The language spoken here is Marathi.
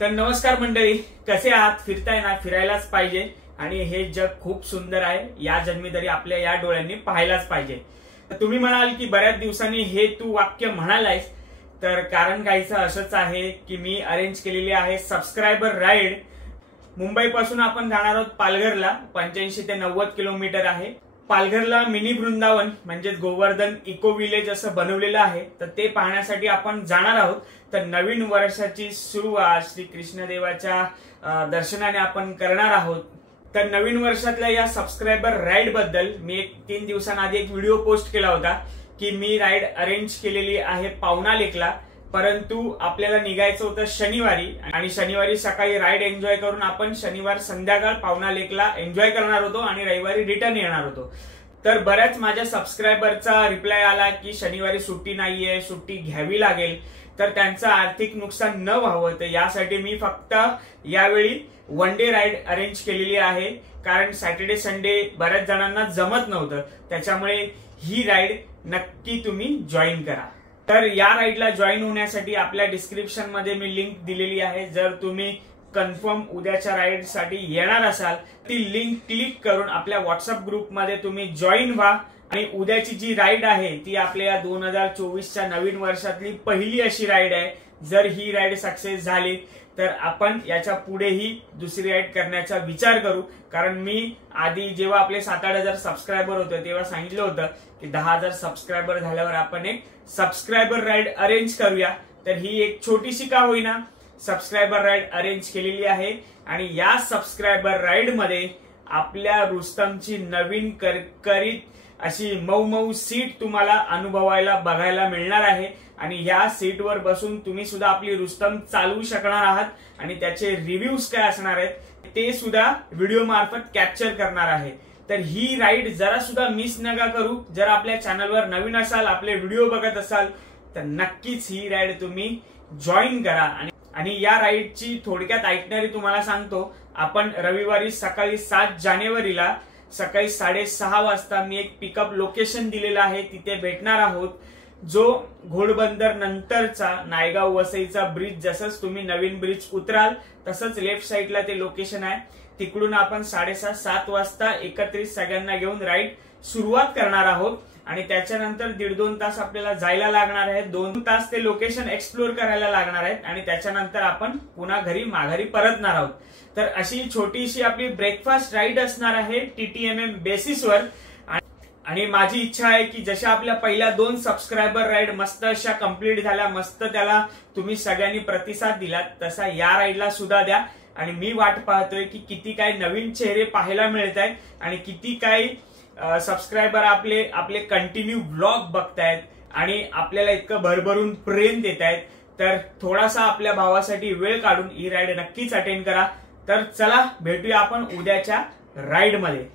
तर नमस्कार मंडळी, कसे आहात? फिरताय ना? फिरायलाच पाहिजे आणि हे जग खूप सुंदर आहे. या जन्मी तरी आपल्या या डोळ्यांनी पाहायलाच पाहिजे. तुम्ही म्हणाल की बऱ्याच दिवसांनी हे तू वाक्य म्हणालायस, तर कारण काहीच असंच आहे की मी अरेंज केलेली आहे सबस्क्रायबर राईड. मुंबईपासून आपण जाणार आहोत पालघरला. 85 ते 90 किलोमीटर आहे. पालघरला मिनी वृंदावन म्हणजेच गोवर्धन इको विलेज असं बनवलेलं आहे, तर ते पाहण्यासाठी आपण जाणार आहोत. तर नवीन वर्षाची सुरुवात श्री कृष्णदेवाच्या दर्शनाने आपण करणार आहोत. तर नवीन वर्षातल्या या सबस्क्रायबर राईड बद्दल मी 3 दिवसांआधी एक व्हिडिओ पोस्ट केला होता की मी राईड अरेंज केलेली आहे पावना लेकला, परंतु आपल्याला निघायचं होतं शनिवारी आणि शनिवारी सकाळी राईड एन्जॉय करून आपण शनिवार संध्याकाळ पावना लेकला एन्जॉय करणार होतो आणि रविवारी रिटर्न येणार होतो. तर बऱ्याच माझ्या सबस्क्रायबरचा रिप्लाय आला की शनिवारी सुट्टी नाहीये, सुट्टी घ्यावी लागेल. तर त्यांचं आर्थिक नुकसान न व्हावं, तर यासाठी मी फक्त यावेळी वन डे राईड अरेंज केलेली आहे. कारण सॅटर्डे संडे बऱ्याच जणांना जमत नव्हतं, त्याच्यामुळे ही राईड नक्की तुम्ही जॉईन करा. तर या राईडला जॉईन होण्यासाठी आपल्या डिस्क्रिप्शन मध्ये मी लिंक दिलेली आहे. जर तुम्ही कन्फर्म उद्याच्या राईड साठी येणार असाल, ती लिंक क्लिक करून आपल्या व्हॉट्सअप ग्रुपमध्ये तुम्ही जॉईन व्हा. आणि उद्याची जी राईड आहे ती आपल्या 2024च्या नवीन वर्षातली पहिली अशी राईड आहे. जर ही राईड सक्सेस झाली तर आपण याच्या पुढेही दुसरी राईड करण्याचा विचार करू. कारण मी आधी जेव्हा आपले 7-8 हजार सबस्क्रायबर होते तेव्हा सांगितलं होतं की 10,000 सबस्क्रायबर झाल्यावर आपण एक सबस्क्रायबर राईड अरेंज करूया. तर ही एक छोटीशी का होईना सबस्क्रायबर राईड अरेंज केलेली आहे. आणि या सबस्क्रायबर राईड मध्ये आपल्या रुस्तमची नवीन करकरीत अशी मऊ सीट तुम्हाला अनुभवायला बघायला मिळणार आहे. आणि या सीटवर बसून तुम्ही सुद्धा आपली रुस्तम चालवू शकणार आहात आणि त्याचे रिव्ह्यूज काय असणार आहेत ते सुद्धा व्हिडिओ मार्फत कॅप्चर करणार आहे. तर ही राईड जरा सुद्धा मिस नका करू. जर आपल्या चॅनलवर नवीन असाल, आपले व्हिडिओ बघत असाल, तर नक्कीच ही राईड तुम्ही जॉईन करा. आणि या राईडची थोडक्यात ऐकणारी तुम्हाला सांगतो. आपण रविवारी सकाळी 7 जानेवारीला सकाळी 6:30 वाजता मी एक पिकअप लोकेशन दिलेलं आहे, तिथे भेटणार आहोत. जो घोडबंदर नंतरचा नायगाव वसईचा ब्रिज, जसंच तुम्ही नवीन ब्रिज उतराल तसंच लेफ्ट साईडला ते लोकेशन आहे. तिकडून आपण 6:30-7 वाजता एकत्रित सगळ्यांना घेऊन राईड सुरुवात करणार आहोत. आणि त्याच्यानंतर 1.5-2 तास आपल्याला जायला लागणार आहे. 2 तास ते लोकेशन एक्सप्लोर करायला लागणार आहेत आणि त्याच्यानंतर आपण पुन्हा माघारी परतणार आहोत. तर अशी छोटीशी आपली ब्रेकफास्ट राईड असणार आहे TTMM बेसिसवर. आणि माझी इच्छा आहे की जशा आपल्या पहिल्या 2 सबस्क्रायबर राईड मस्त अशा कंप्लीट झाल्या, मस्त त्याला तुम्ही सगळ्यांनी प्रतिसाद दिलात, तसा या राईडला सुद्धा द्या. आणि मी वाट पाहतोय की किती काय नवीन चेहरे पाहायला मिळत आहेत आणि किती काय सबस्क्रायबर आपले कंटिन्यू व्लॉग बघतायत आणि आपल्याला इतकं भरभरून प्रेम देत आहेत. तर थोडासा आपल्या भावासाठी वेळ काढून ही राईड नक्कीच अटेंड करा. तर चला भेटूया आपण उद्याच्या राईड मध्ये.